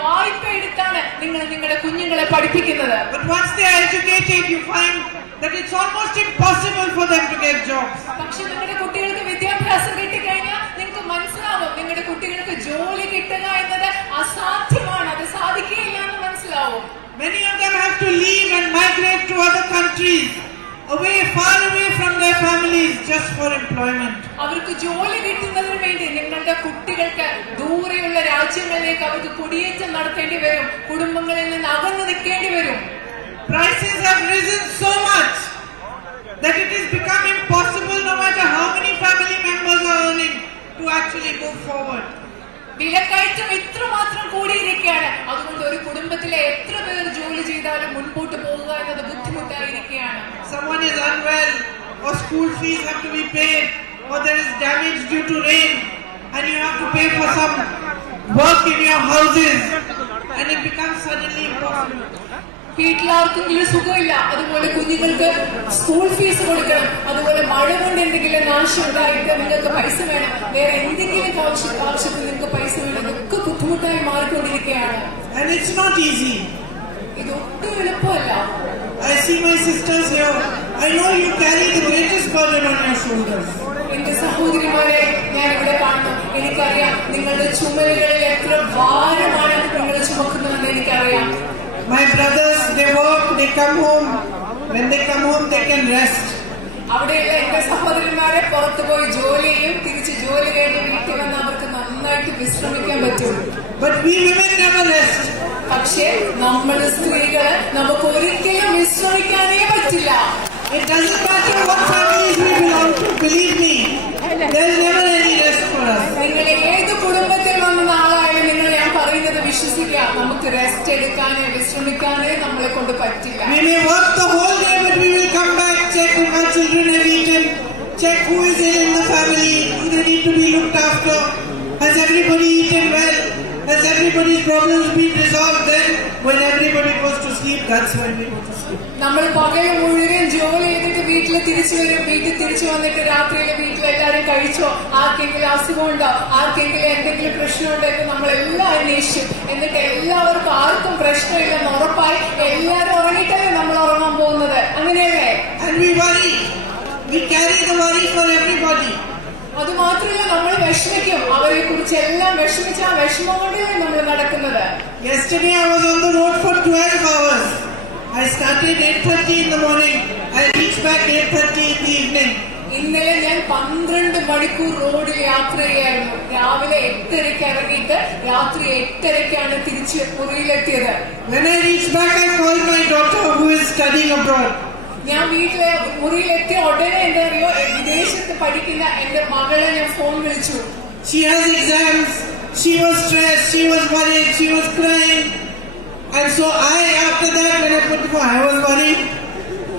വായ്പ എടുത്താണ് നിങ്ങൾ നിങ്ങളുടെ കുഞ്ഞുങ്ങളെ പഠിപ്പിക്കുന്നത്. But once they are educated, you find that it's almost impossible for them to get jobs. പക്ഷെ നിങ്ങളുടെ കുട്ടികൾക്ക് വിദ്യാഭ്യാസം കിട്ടിക്കഴിഞ്ഞാൽ നിങ്ങൾക്ക് മനസ്സിലാവും നിങ്ങളുടെ കുട്ടികൾക്ക് ജോലി കിട്ടുക എന്നത് അസാധ്യമാണ്, അത് സാധിക്കുകയില്ല എന്ന് മനസ്സിലാവും. Many of them have to leave and migrate to other countries, far away from their families, just for employment. അവർക്ക് ജോലി കിട്ടുന്നതിന് വേണ്ടി നിങ്ങളുടെ കുട്ടികൾക്ക് ദൂരെയുള്ള രാജ്യങ്ങളിലേക്ക് അവർക്ക് കുടിയേറ്റം നടത്തേണ്ടി വരും, കുടുംബങ്ങളിൽ നിന്ന് അകന്നു നിൽക്കേണ്ടി വരും. Prices have risen so much that it has become impossible, no matter how many family members are earning, to actually move forward. വിലക്കയറ്റം ഇത്രമാത്രം കൂടിയിരിക്കുകയാണ്. അതുകൊണ്ട് ഒരു കുടുംബത്തിലെ എത്ര പേർ ജോലി ചെയ്താലും മുൻപോട്ട് പോകുക എന്നത് ബുദ്ധിമുട്ടായിരിക്കുകയാണ്. Someone is unwell, or school fees have to be paid, or there is damage due to rain, and you have to pay for some work in your houses, and it becomes suddenly impossible. വീട്ടിലാർക്കെങ്കിലും സുഖമില്ല, അതുപോലെ കുഞ്ഞുങ്ങൾക്ക് school fees കൊടുക്കണം, അതുപോലെ മഴ കൊണ്ട് എന്തെങ്കിലും നാശം ഉണ്ടായിട്ട് നിങ്ങൾക്ക് പൈസ വേണം, വേറെ എന്തെങ്കിലും ആവശ്യത്തിന് നിങ്ങൾക്ക് പൈസ വേണം, ഇതൊക്കെ ബുദ്ധിമുട്ടായി മാറിക്കൊണ്ടിരിക്കുകയാണ്. And it's not easy. ഇതൊട്ടും എളുപ്പമല്ല. I see my sisters here. I know you carry the greatest burden on your shoulders. എന്റെ സഹോദരിമാരെ ഞാൻ ഇവിടെ കാണുന്നു. എനിക്കറിയാം നിങ്ങളുടെ ചുമലുകളിൽ എത്ര ഭാരമാണ് നിങ്ങൾ ചുമക്കുന്നതെന്ന് എനിക്കറിയാം. My brothers, they work, they come home. When they come home, they can rest. അവിടെയുള്ള എന്റെ സഹോദരന്മാരെ പുറത്തു പോയി ജോലി ചെയ്യും, തിരിച്ച് ജോലി കഴിഞ്ഞ് വീട്ടിൽ വന്ന് അവർക്ക് നന്നായിട്ട് വിശ്രമിക്കാൻ പറ്റും. But we women never rest. പക്ഷേ നമ്മൾ സ്ത്രീകള് നമുക്ക് ഒരിക്കലും വിശ്രമിക്കാനേ പറ്റില്ല. It doesn't matter what families we belong to. Believe me, there is never any rest for us. നിങ്ങൾ ഏത് കുടുംബത്തിൽ വന്ന ആളായാലും നിങ്ങൾ ഞാൻ പറയുന്നത് വിശ്വസിക്കുക, നമുക്ക് റെസ്റ്റ് എടുക്കാനേ വിശ്രമിക്കാനേ നമ്മളെ കൊണ്ട് പറ്റില്ല. We may work the whole day, but we will come back, check if our children have eaten, check who is ill in the family, who they need to be looked after. Has everybody eaten well? Has everybody's problems been resolved? Then when everybody goes to sleep, that's when we go to sleep. നമ്മൾ പകൽ മുഴുവൻ ജോലി ചെയ്തിട്ട് വീട്ടിൽ തിരിച്ചു വരും. വീട്ടിൽ തിരിച്ചു വന്നിട്ട് രാത്രിയിൽ വീട്ടിൽ എല്ലാവരും കഴിച്ചോ, ആർക്കെങ്കിലും അസുഖമുണ്ടോ, ആർക്കെങ്കിലും എന്തെങ്കിലും പ്രശ്നമുണ്ടോ എന്ന് നമ്മളെല്ലാം അന്വേഷിക്കും. എന്നിട്ട് എല്ലാവർക്കും ആർക്കും പ്രശ്നമില്ലെന്ന് ഉറപ്പായി എല്ലാവരും ഉറങ്ങിയിട്ടല്ലേ നമ്മൾ ഉറങ്ങാൻ പോകുന്നത്, അങ്ങനെയല്ലേ? And we worry. We carry the worry for everybody. അത് മാത്രമല്ല നമ്മൾ വിഷമിക്കും, അവരെ കുറിച്ച് എല്ലാം വിഷമിച്ച ആ വിഷമം കൊണ്ടല്ലേ നമ്മൾ നടക്കുന്നത്. Yesterday I was on the road for 12 hours. I started 8:30 in the morning. I reached back 8:30 in the evening. ഇന്നലെ ഞാൻ 12 മണിക്കൂർ റോഡിൽ യാത്ര ചെയ്യായിരുന്നു. രാവിലെ 8:30 ഇറങ്ങിയിട്ട് രാത്രി 8:30 തിരിച്ച് മുറിയിലെത്തിയത്. When I reached back, I called my daughter who is studying abroad. ഞാൻ വീട്ടിലെ മുറിയിലെത്തിയ ഉടനെ എന്താ അറിയോ, വിദേശത്ത് പഠിക്കുന്ന എന്റെ മകളെ ഞാൻ ഫോൺ വിളിച്ചു. She has exams. She was stressed. She was worried. She was crying. And so after that, when I put the phone, I was worried.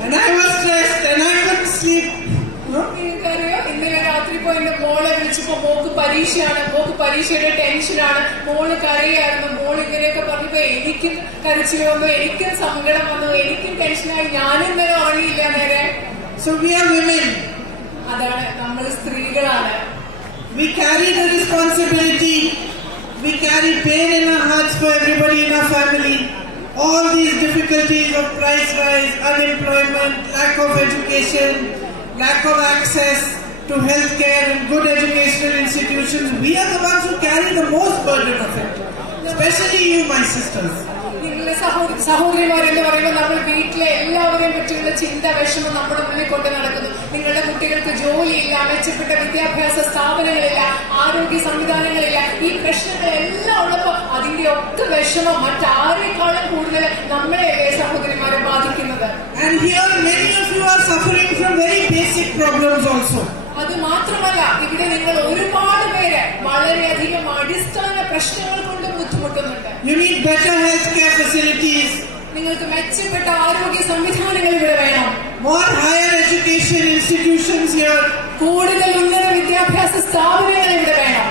And I was stressed. And I couldn't sleep. നിങ്ങൾക്കറിയോ, ഇന്നലെ രാത്രി പോയി എന്റെ മോളെ വിളിച്ചപ്പോ mock പരീക്ഷയാണ്, mock പരീക്ഷയുടെ ടെൻഷനാണ്, മോള് കരയായിരുന്നു. മോള് ഇങ്ങനെയൊക്കെ പറഞ്ഞപ്പോ എനിക്കും കരച്ചിൽ വന്നു, എനിക്കും സങ്കടം വന്നു, എനിക്കും ടെൻഷനായി. ഞാനും ഇന്നലെ ഉറങ്ങിയില്ല നേരെ. So we are women. അതാണ്, നമ്മൾ സ്ത്രീകളാണ്. We carry the responsibility. We carry pain in our hearts for everybody in our family. All these difficulties of price rise, unemployment, lack of education, lack of access to healthcare and good educational institutions. We are the ones who carry the most burden of it. Especially you, my sisters. നിങ്ങളുടെ സഹോദരിമാരെന്ന് പറയുമ്പോൾ നമ്മൾ വീട്ടിലെ എല്ലാവരെയും പറ്റിയുള്ള ചിന്ത വിഷമം നമ്മുടെ മുന്നിൽ കൊണ്ട് നടക്കുന്നു. നിങ്ങളുടെ കുട്ടികൾക്ക് ജോലിയില്ല, മെച്ചപ്പെട്ട വിദ്യാഭ്യാസ സ്ഥാപനങ്ങളില്ല, ആരോഗ്യ സംവിധാനങ്ങളില്ല. ഈ പ്രശ്നങ്ങളെല്ലാം ഉള്ളപ്പോൾ അതിന്റെ ഒക്കെ വിഷമം മറ്റാരെക്കാളും കൂടുതൽ നമ്മളെയല്ലേ സഹോദരിമാരെ ബാധിക്കുന്നത്. And here many of you are suffering from very basic problems also. അത് മാത്രമല്ല, ഇവിടെ നിങ്ങൾ ഒരുപാട് പേര് വളരെയധികം അടിസ്ഥാന പ്രശ്നങ്ങൾ കൊണ്ട് ബുദ്ധിമുട്ടുന്നുണ്ട്. You need better healthcare facilities. നിങ്ങൾക്ക് മെച്ചപ്പെട്ട ആരോഗ്യ സംവിധാനങ്ങൾ ഇവിടെ വേണം. More higher education institutions here. കൂടുതൽ ഉന്നത വിദ്യാഭ്യാസ സ്ഥാപനങ്ങൾ ഇവിടെ വേണം.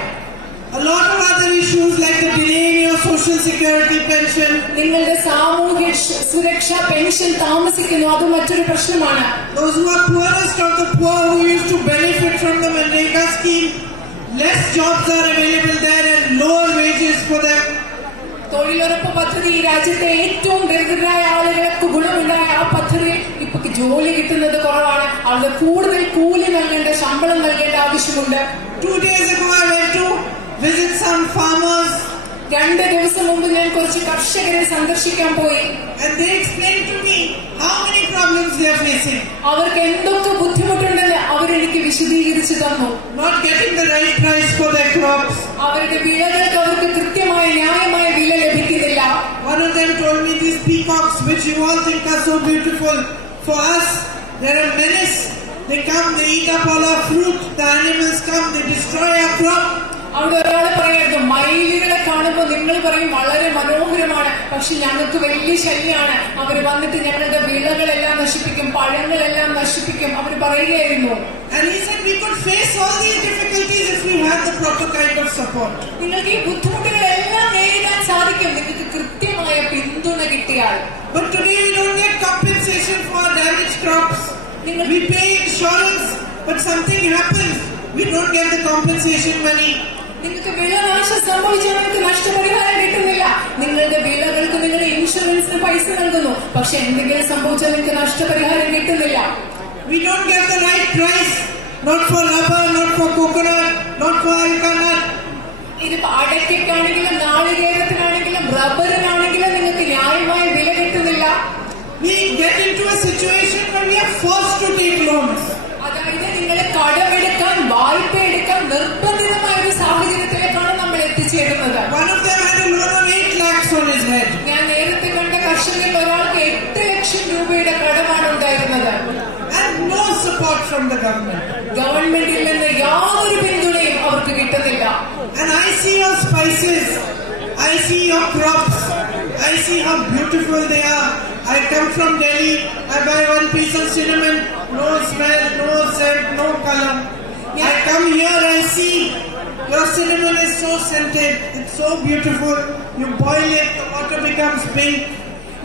A lot of other issues like the delay in your social security pension. നിങ്ങളുടെ സാമൂഹ്യ സുരക്ഷാ പെൻഷൻ താമസിക്കുന്നു, അത് മറ്റൊരു പ്രശ്നമാണ്. Those who are poorest of the poor who used to benefit from the Mandeka scheme, less jobs are available there and lower wages for them. തൊഴിലുറപ്പ് പദ്ധതി ഈ രാജ്യത്തെ ഏറ്റവും ദരിദ്രരായ ആളുകൾക്ക് ഗുണമുണ്ടായ ആ പദ്ധതിയിൽ ഇപ്പൊ ജോലി കിട്ടുന്നത് കുറവാണ്. അവർക്ക് കൂടുതൽ കൂലി നൽകേണ്ട, ശമ്പളം നൽകേണ്ട ആവശ്യമുണ്ട്. 2 days ago I went to visit some farmers. 2 ദിവസം മുമ്പ് ഞാൻ കുറച്ച് കർഷകരെ സന്ദർശിക്കാൻ പോയി. And they explained to me how many problems they are facing. അവർക്ക് എന്തൊക്കെ ബുദ്ധിമുട്ടുണ്ടെന്ന് അവരെനിക്ക് വിശദീകരിച്ചു തന്നു. Not getting the right price for their crops. അവരുടെ വിളകൾക്ക് അവർക്ക് കൃത്യമായ ന്യായമായ വില ലഭിക്കുന്നില്ല. One of them told me these peacocks which you all think are so beautiful, for us they're a menace. They come, they eat up all our fruit. The animals come, they destroy our crop. അവിടെ ഒരാൾ പറയായിരുന്നു, മയിലുകളെ കാണുമ്പോൾ നിങ്ങൾ പറയും വളരെ മനോഹരമാണ്, പക്ഷെ ഞങ്ങൾക്ക് വലിയ ശല്യമാണ്. അവർ വന്നിട്ട് ഞങ്ങളുടെ വിളകളെല്ലാം നശിപ്പിക്കും, പഴങ്ങളെല്ലാം നശിപ്പിക്കും. അവർ പറയുകയായിരുന്നു. And he said we could face all these difficulties if we had the proper kind of support. നിങ്ങൾക്ക് ഈ ബുദ്ധിമുട്ടുകളെല്ലാം നേരിടാൻ സാധിക്കും, നിങ്ങൾക്ക് കൃത്യമായ പിന്തുണ കിട്ടിയാൽ. But today we don't get compensation for our damaged crops. We pay insurance, but something happens. We don't get the compensation money. നിങ്ങൾക്ക് വിളനാശം സംഭവിച്ചാൽ നിങ്ങൾക്ക് നഷ്ടപരിഹാരം കിട്ടുന്നില്ല. നിങ്ങളുടെ വിളകൾക്ക് നിങ്ങൾ ഇൻഷുറൻസിന് പൈസ നൽകുന്നു, പക്ഷെ എന്തെങ്കിലും സംഭവിച്ചാൽ നിങ്ങൾക്ക് നഷ്ടപരിഹാരം കിട്ടുന്നില്ല. We don't get the right price, not for rubber, not for coconut, not for alcohol. ഇത് അടയ്ക്കാണെങ്കിലും നാളികേരത്തിനാണെങ്കിലും റബ്ബറിനാണെങ്കിലും നിങ്ങൾക്ക് ന്യായമായ വില കിട്ടുന്നില്ല. We get into a situation where we are forced to take loans. അതായത് നിങ്ങൾ കടമെടുക്കാൻ, വായ്പ എടുക്കാൻ നിർബന്ധിതമായ ഒരു സാഹചര്യത്തിലേക്കാണ് നമ്മൾ എത്തിച്ചേരുന്നത്. One of them had a loan of 8 lakhs on his head. ഞാൻ നേരത്തെ കണ്ട കർഷകരിൽ ഒരാൾക്ക് 8 ലക്ഷം രൂപയുടെ കടമാണ് ഉണ്ടായിരുന്നത്. And no support from the government. ഗവൺമെന്റിൽ നിന്ന് യാതൊരു പിന്തുണയും അവർക്ക് കിട്ടുന്നില്ല. And I see your spices, I see your crops, I see how beautiful they are. I come from Delhi, I buy 1 piece of cinnamon, no smell, no scent, no color. I come here, I see your cinnamon is so scented, it's so beautiful. You boil it, the water becomes pink.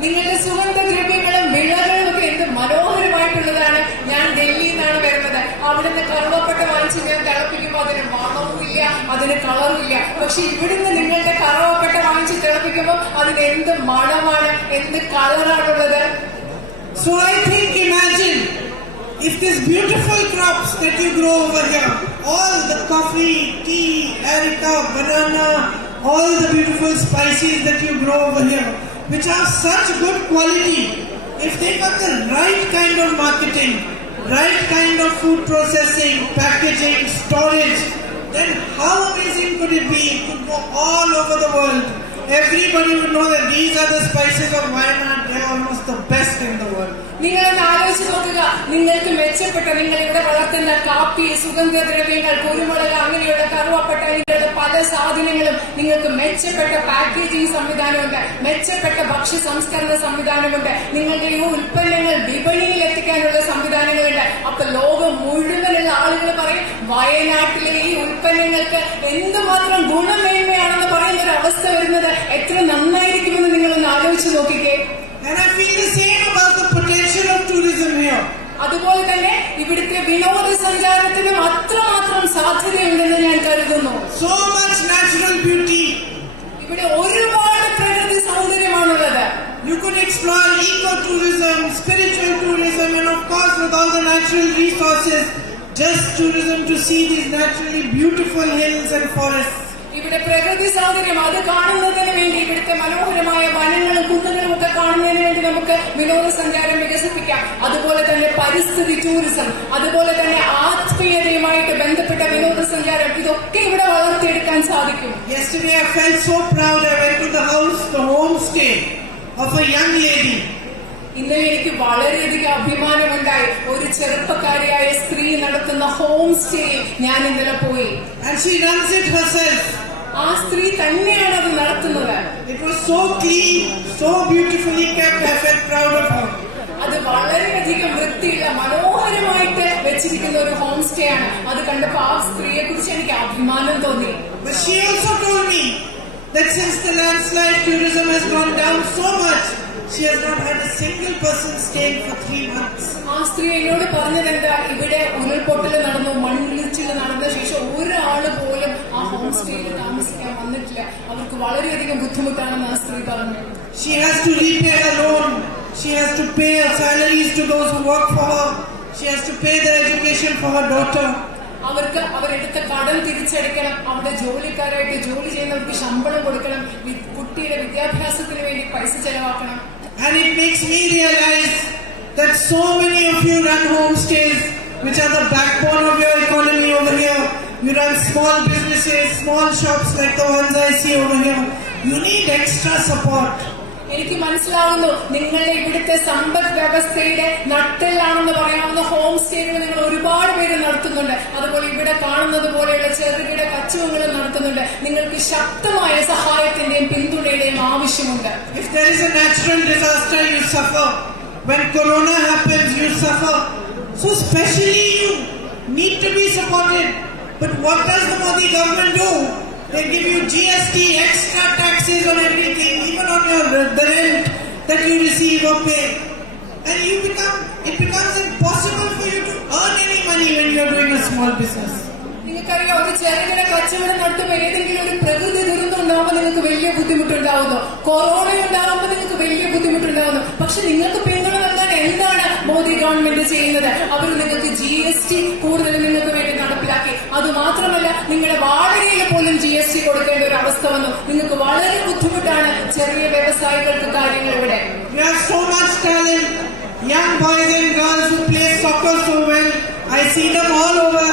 നിങ്ങളുടെ സുഗന്ധദ്രവ്യങ്ങളും വിളകളും ഒക്കെ എന്ത് മനോഹരമായിട്ടുള്ളതാണ്. ഞാൻ ഡൽഹിയിൽ നിന്നാണ് വരുന്നത്. അവിടുന്ന് കറുവപ്പട്ട വാങ്ങിച്ച് ഞാൻ തിളപ്പിക്കുമ്പോൾ അതിന് മണവുമില്ല, അതിന് കളറുമില്ല. പക്ഷെ ഇവിടുന്ന് നിങ്ങളുടെ കറുവപ്പട്ട വാങ്ങിച്ച് തിളപ്പിക്കുമ്പോൾ അതിന് എന്ത് മണമാണ്, എന്ത് കളറാണുള്ളത്. So I think, imagine if these beautiful crops that you grow over here, all the coffee, tea, areca, banana, all the beautiful spices that you grow over here, which are such good quality, if they got the right kind of marketing, right kind of food processing, packaging, storage, then how amazing could it be? It could go all over the world. Everybody would know that these are the spices of Wayanad. They are almost the best in the world. നിങ്ങളൊന്ന് ആലോചിച്ച് നോക്കുക. നിങ്ങൾക്ക് മെച്ചപ്പെട്ട, നിങ്ങൾ ഇവിടെ വളർത്തുന്ന കാപ്പി, സുഗന്ധദ്രവ്യങ്ങൾ, കുരുമുളക്, അങ്ങനെയുള്ള കറുവപ്പട്ട, ഇങ്ങനെയുള്ള പല സാധനങ്ങളും നിങ്ങൾക്ക് മെച്ചപ്പെട്ട പാക്കേജിംഗ് സംവിധാനമുണ്ട്, മെച്ചപ്പെട്ട ഭക്ഷ്യ സംസ്കരണ സംവിധാനമുണ്ട്. നിങ്ങളുടെ ഈ ഉൽപ്പന്നങ്ങൾ വിപണിയിൽ എത്തിക്കാനുള്ള സംവിധാനങ്ങളുണ്ട്. അപ്പൊ ലോകം മുഴുവനുള്ള ആളുകൾ പറയും വയനാട്ടിലെ ഈ ഉൽപ്പന്നങ്ങൾക്ക് എന്തുമാത്രം ഗുണമേന്മയാണെന്ന് പറയുന്ന ഒരു അവസ്ഥ വരുന്നത് എത്ര നന്നായിരിക്കുമെന്ന് നിങ്ങളൊന്ന് ആലോചിച്ച് നോക്കിക്കേ. And I feel the same about the potential of tourism here. അതുപോലെ തന്നെ ഇവിടുത്തെ വിനോദസഞ്ചാരത്തിനും അത്രമാത്രം സാധ്യതയുണ്ടെന്ന് ഞാൻ കരുതുന്നു. So much natural beauty. ഇവിടെ ഒരുപാട് പ്രകൃതി സൗന്ദര്യമാണുള്ളത്. You could explore ecotourism, spiritual tourism, and of course with all the natural resources, just tourism to see these naturally beautiful hills and forests. ഇവിടെ പ്രകൃതി സൗന്ദര്യം അത് കാണുന്നതിന് വേണ്ടി, ഇവിടുത്തെ മനോഹരമായ വനങ്ങളും കുന്നുകളും ഒക്കെ കാണുന്നതിന് വേണ്ടി നമുക്ക് വിനോദസഞ്ചാരം വികസിപ്പിക്കാം. അതുപോലെ തന്നെ പരിസ്ഥിതി ടൂറിസം, അതുപോലെ തന്നെ ആത്മീയതയുമായിട്ട് ബന്ധപ്പെട്ട വിനോദസഞ്ചാരം, ഇതൊക്കെ ഇവിടെ വളർത്തിയെടുക്കാൻ സാധിക്കും. Yesterday I felt so proud. I went to the house, the homestay of a young lady. ഇന്നലെ എനിക്ക് വളരെയധികം അഭിമാനമുണ്ടായി. ഒരു ചെറുപ്പക്കാരിയായ സ്ത്രീ നടത്തുന്ന ഹോം സ്റ്റേയിൽ ഞാൻ ഇന്നലെ പോയി. And she runs it herself. ആ സ്ത്രീ തന്നെയാണ് അത് നടത്തുന്നത്. It was so clean, so beautifully kept. I felt proud of her. അത് വളരെയധികം വൃത്തിയുള്ള മനോഹരമായിട്ട് വെച്ചിരിക്കുന്ന ഒരു ഹോം സ്റ്റേ ആണ്. അത് കണ്ടപ്പോൾ ആ സ്ത്രീയെ കുറിച്ച് എനിക്ക് അഭിമാനം തോന്നി. But she also told me that since the landslide, tourism has gone down so much. She has not had a single person staying for 3 months. ആ സ്ത്രീ എന്നോട് പറഞ്ഞതെന്താ, ഇവിടെ ഉരുൾപൊട്ടൽ നടന്നു, മണ്ണിടിച്ചിൽ നടന്ന ശേഷം ഒരാള് പോലും ആ ഹോം സ്റ്റേയിൽ താമസിക്കാൻ വന്നിട്ടില്ല. അവർക്ക് വളരെയധികം ബുദ്ധിമുട്ടാണെന്ന് ആ സ്ത്രീ പറഞ്ഞു. She has to repay her loan. She has to pay her salaries to those who work for her. She has to pay their education for her daughter. അവർക്ക് അവരെടുത്ത കടം തിരിച്ചടയ്ക്കണം, അവിടെ ജോലിക്കാരായിട്ട് ജോലി ചെയ്യുന്നവർക്ക് ശമ്പളം കൊടുക്കണം, കുട്ടിയുടെ വിദ്യാഭ്യാസത്തിന് വേണ്ടി പൈസ ചെലവാക്കണം. And it makes me realize that so many of you run homestays, which are the backbone of your economy over here. You run small businesses, small shops like the ones I see over here. You need extra support. എനിക്ക് മനസ്സിലാവുന്നു, നിങ്ങളുടെ ഇവിടുത്തെ സമ്പദ് വ്യവസ്ഥയുടെ നട്ടെല്ലാണെന്ന് പറയാവുന്ന home സ്റ്റേകൾ നിങ്ങൾ ഒരുപാട് പേര് നടത്തുന്നുണ്ട്. അതുപോലെ ഇവിടെ കാണുന്നത് പോലെയുള്ള ചെറുകിട കച്ചവടങ്ങൾ നടത്തുന്നുണ്ട്. നിങ്ങൾക്ക് ശക്തമായ സഹായത്തിന്റെയും പിന്തുണയുടെയും ആവശ്യമുണ്ട്. If there is a natural disaster, you suffer. When corona happens, you suffer. So especially you need to be supported. But what does the Modi government do? They give you GST, extra taxes on everything, even on the rent that you receive or pay. And it becomes impossible for you to earn any money when you are doing a small business. നിങ്ങൾക്കറിയാം, ഒരു ചെറുകിട കച്ചവടം നടത്തുമ്പോൾ ഏതെങ്കിലും ഒരു പ്രകൃതി ദുരന്തം ഉണ്ടാകുമ്പോൾ നിങ്ങൾക്ക് വലിയ ബുദ്ധിമുട്ടുണ്ടാവുന്നു, കൊറോണ ഉണ്ടാകുമ്പോൾ നിങ്ങൾക്ക് വലിയ ബുദ്ധിമുട്ടുണ്ടാകുന്നു. പക്ഷെ നിങ്ങൾക്ക് പിന്തുണ നൽകാൻ എന്താണ് മോദി ഗവൺമെന്റ് ചെയ്യുന്നത്? അവർ നിങ്ങൾക്ക് GST കൂടുതൽ നിങ്ങൾക്ക് വേണ്ടി നടപ്പിലാക്കി. അതുമാത്രമല്ല, നിങ്ങളുടെ വാടകയിൽ പോലും GST കൊടുക്കേണ്ട ഒരു അവസ്ഥ വന്നു. നിങ്ങൾക്ക് വളരെ ബുദ്ധിമുട്ടാണ് ചെറിയ വ്യവസായികൾക്ക് കാര്യങ്ങൾ ഇവിടെ. You have so much talent, young boys and girls who play soccer so well. I see them all over.